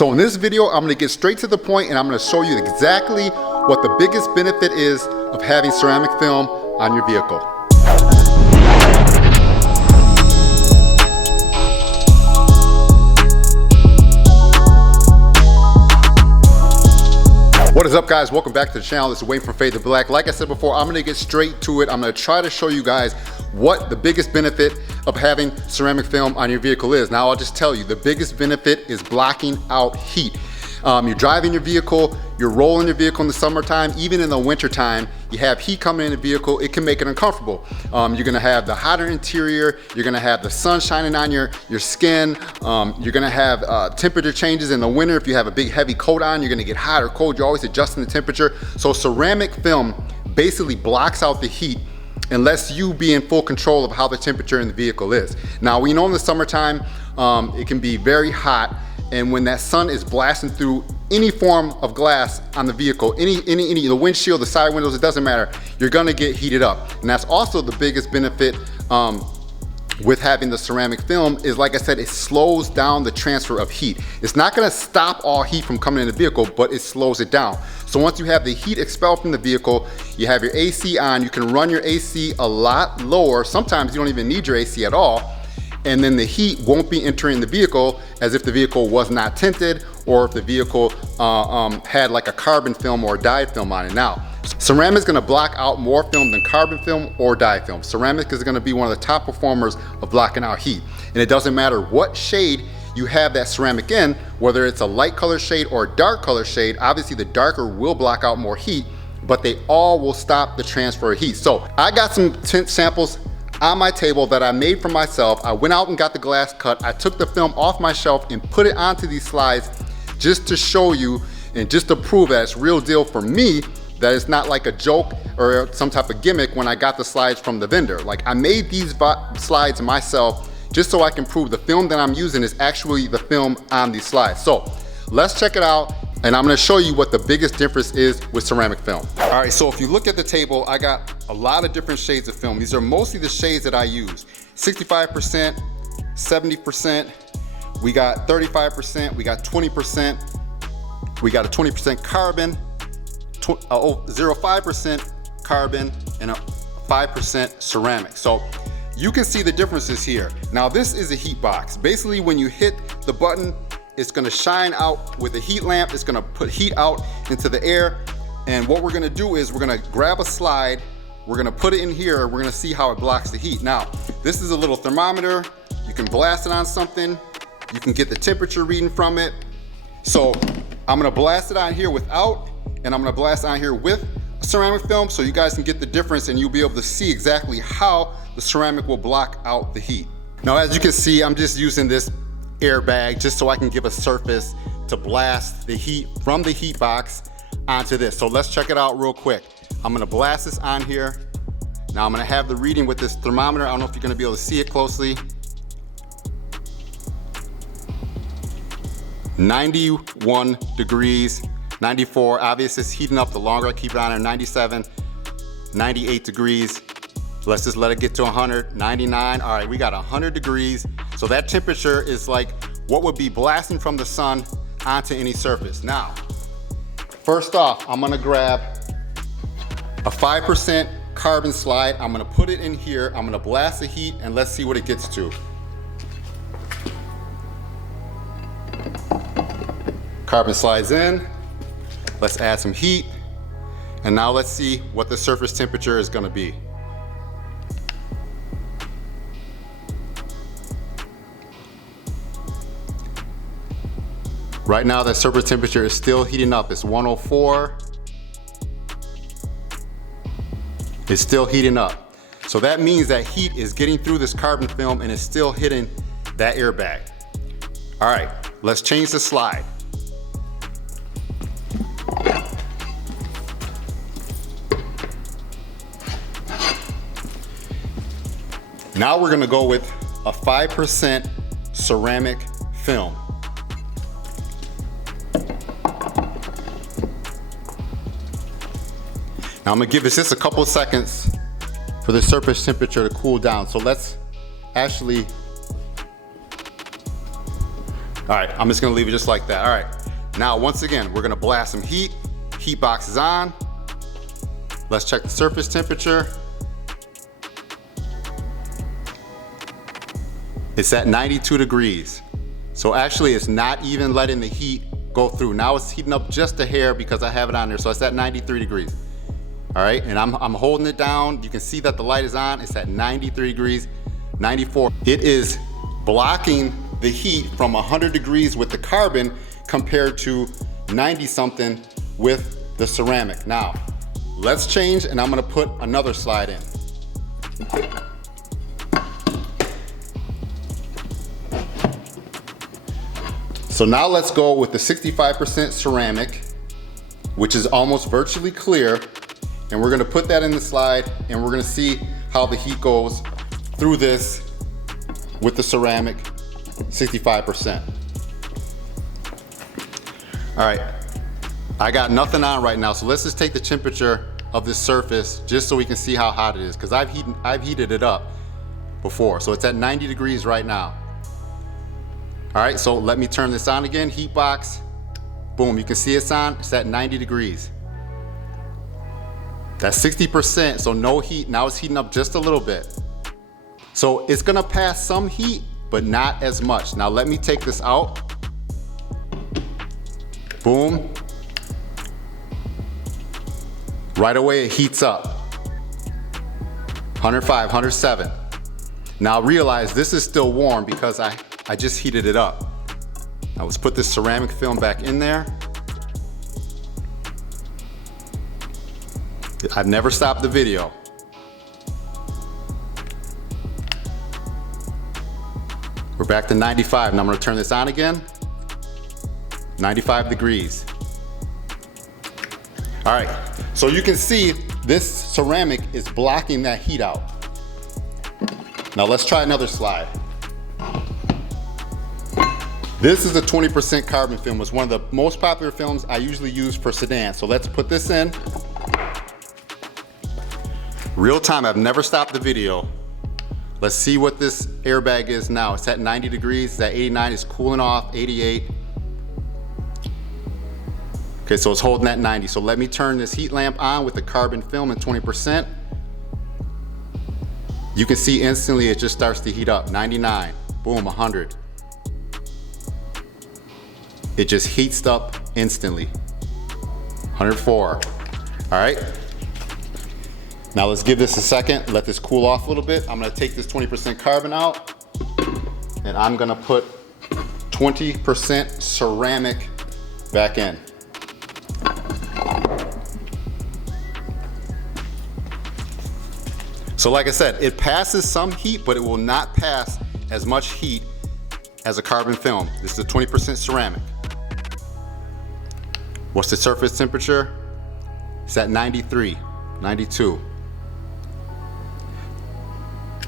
So in this video, I'm gonna get straight to the point and I'm gonna show you exactly what the biggest benefit is of having ceramic film on your vehicle. What is up, guys? Welcome back to the channel. This is Wayne from Fade to Black. Like I said before, I'm gonna get straight to it. I'm gonna try to show you guys what the biggest benefit of having ceramic film on your vehicle is. Now I'll just tell you, the biggest benefit is blocking out heat. You're driving your vehicle, you're rolling your vehicle in the summertime, even in the wintertime, you have heat coming in the vehicle, it can make it uncomfortable. You're gonna have the hotter interior, you're gonna have the sun shining on your skin, you're gonna have temperature changes in the winter. If you have a big heavy coat on, you're gonna get hot or cold, you're always adjusting the temperature. So ceramic film basically blocks out the heat and lets you be in full control of how the temperature in the vehicle is. Now we know in the summertime, it can be very hot, and when that sun is blasting through any form of glass on the vehicle, the windshield, the side windows, it doesn't matter, you're gonna get heated up. And that's also the biggest benefit with having the ceramic film is, like I said, it slows down the transfer of heat. It's not gonna stop all heat from coming in the vehicle, but it slows it down. So once you have the heat expelled from the vehicle, you have your AC on, you can run your AC a lot lower. Sometimes you don't even need your AC at all. And then the heat won't be entering the vehicle as if the vehicle was not tinted, or if the vehicle had like a carbon film or a dyed film on it. Now, ceramic is gonna block out more film than carbon film or dye film. Ceramic is gonna be one of the top performers of blocking out heat. And it doesn't matter what shade you have that ceramic in, whether it's a light color shade or a dark color shade. Obviously the darker will block out more heat, but they all will stop the transfer of heat. So I got some tint samples on my table that I made for myself. I went out and got the glass cut. I took the film off my shelf and put it onto these slides just to show you and just to prove that it's real deal for me, that it's not like a joke or some type of gimmick when I got the slides from the vendor. Like, I made these slides myself just so I can prove the film that I'm using is actually the film on these slides. So let's check it out, and I'm gonna show you what the biggest difference is with ceramic film. All right, so if you look at the table, I got a lot of different shades of film. These are mostly the shades that I use. 65%, 70%, we got 35%, we got 20%, we got a 20% carbon, 0.05% carbon, and a 5% ceramic. So you can see the differences here. Now this is a heat box. Basically when you hit the button, it's gonna shine out with a heat lamp. It's gonna put heat out into the air. And what we're gonna do is we're gonna grab a slide, we're gonna put it in here, we're gonna see how it blocks the heat. Now, this is a little thermometer. You can blast it on something. You can get the temperature reading from it. So I'm gonna blast it on here without, and I'm gonna blast it on here with ceramic film so you guys can get the difference and you'll be able to see exactly how the ceramic will block out the heat. Now, as you can see, I'm just using this airbag just so I can give a surface to blast the heat from the heat box onto this. So let's check it out real quick. I'm gonna blast this on here. Now I'm gonna have the reading with this thermometer. I don't know if you're gonna be able to see it closely. 91 degrees, 94, obviously it's heating up the longer I keep it on there, 97, 98 degrees. Let's just let it get to 100, 99. All right, we got 100 degrees. So that temperature is like what would be blasting from the sun onto any surface. Now, first off, I'm gonna grab a 5% carbon slide. I'm gonna put it in here. I'm gonna blast the heat and let's see what it gets to. Carbon slides in. Let's add some heat. And now let's see what the surface temperature is gonna be. Right now, that surface temperature is still heating up. It's 104. It's still heating up. So that means that heat is getting through this carbon film and it's still hitting that airbag. All right, let's change the slide. Now we're gonna go with a 5% ceramic film. Now I'm gonna give this just a couple of seconds for the surface temperature to cool down. So let's actually, All right, I'm just gonna leave it just like that. All right, now once again, we're gonna blast some heat. Heat box is on. Let's check the surface temperature. It's at 92 degrees. So actually it's not even letting the heat go through. Now it's heating up just a hair because I have it on there. So it's at 93 degrees. All right, and I'm holding it down. You can see that the light is on. It's at 93 degrees, 94. It is blocking the heat from 100 degrees with the carbon compared to 90 something with the ceramic. Now, let's change and I'm gonna put another slide in. So now let's go with the 65% ceramic, which is almost virtually clear. And we're gonna put that in the slide and we're gonna see how the heat goes through this with the ceramic 65%. All right, I got nothing on right now, so let's just take the temperature of this surface just so we can see how hot it is, because I've heated it up before. So it's at 90 degrees right now. All right, so let me turn this on again, heat box. Boom, you can see it's on, it's at 90 degrees. That's 60%, so no heat. Now it's heating up just a little bit. So it's gonna pass some heat, but not as much. Now let me take this out. Boom. Right away it heats up. 105, 107. Now realize this is still warm because I just heated it up. Now let's put this ceramic film back in there. I've never stopped the video. We're back to 95. Now I'm gonna turn this on again. 95 degrees. All right, so you can see this ceramic is blocking that heat out. Now let's try another slide. This is a 20% carbon film. It's one of the most popular films I usually use for sedans. So let's put this in. Real time, I've never stopped the video. Let's see what this airbag is now. It's at 90 degrees, it's at 89, it's cooling off, 88. Okay, so it's holding at 90. So let me turn this heat lamp on with the carbon film at 20%. You can see instantly it just starts to heat up, 99, boom, 100. It just heats up instantly. 104, all right? Now let's give this a second, let this cool off a little bit. I'm gonna take this 20% carbon out and I'm gonna put 20% ceramic back in. So like I said, it passes some heat, but it will not pass as much heat as a carbon film. This is a 20% ceramic. What's the surface temperature? It's at 93, 92.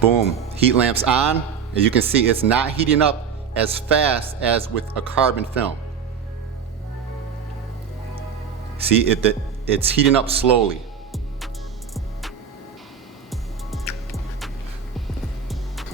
Boom, heat lamp's on, and you can see it's not heating up as fast as with a carbon film. See, it's heating up slowly.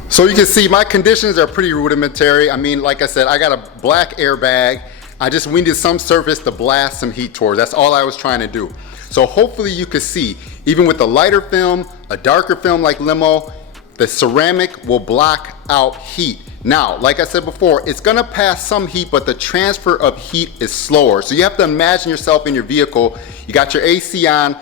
So you can see my conditions are pretty rudimentary. I mean, like I said, I got a black airbag. We needed some surface to blast some heat towards. That's all I was trying to do. So hopefully you could see, even with a lighter film, a darker film like limo, the ceramic will block out heat. Now, like I said before, it's gonna pass some heat, but the transfer of heat is slower. So you have to imagine yourself in your vehicle. You got your AC on,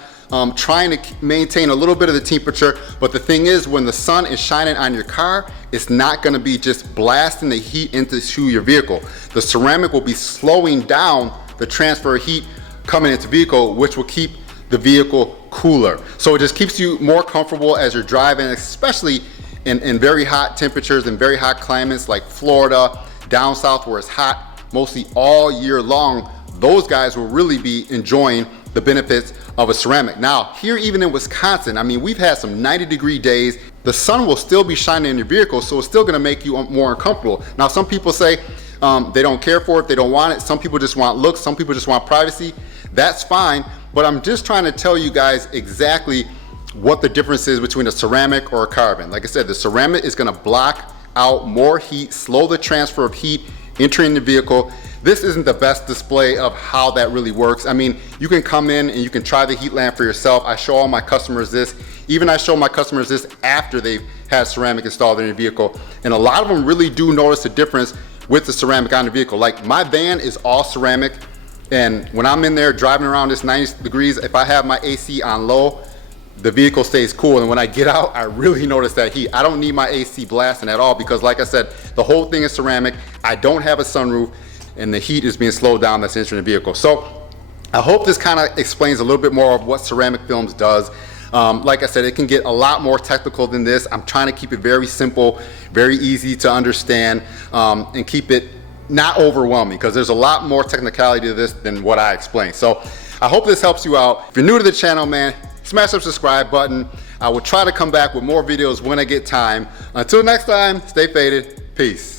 trying to maintain a little bit of the temperature, but the thing is, when the sun is shining on your car, it's not gonna be just blasting the heat into your vehicle. The ceramic will be slowing down the transfer of heat coming into vehicle, which will keep the vehicle cooler. So it just keeps you more comfortable as you're driving, especially in very hot temperatures and very hot climates like Florida, down south where it's hot mostly all year long. Those guys will really be enjoying the benefits of a ceramic. Now, here even in Wisconsin, I mean, we've had some 90-degree days. The sun will still be shining in your vehicle, so it's still gonna make you more uncomfortable. Now, some people say they don't care for it, they don't want it. Some people just want looks, some people just want privacy. That's fine, but I'm just trying to tell you guys exactly what the difference is between a ceramic or a carbon. Like I said, the ceramic is gonna block out more heat, slow the transfer of heat entering the vehicle. This isn't the best display of how that really works. I mean, you can come in and you can try the heat lamp for yourself. I show all my customers this. Even I show my customers this after they've had ceramic installed in their vehicle. And a lot of them really do notice a difference with the ceramic on the vehicle. Like my van is all ceramic, and when I'm in there driving around this 90 degrees, if I have my AC on low, the vehicle stays cool. And when I get out, I really notice that heat. I don't need my AC blasting at all because, like I said, the whole thing is ceramic. I don't have a sunroof, and the heat is being slowed down that's entering the vehicle. So I hope this kind of explains a little bit more of what ceramic films does. Like I said, it can get a lot more technical than this. I'm trying to keep it very simple, very easy to understand, and keep it not overwhelming, because there's a lot more technicality to this than what I explained. So I hope this helps you out. If you're new to the channel, man, smash that subscribe button. I will try to come back with more videos when I get time. Until next time, stay faded. Peace.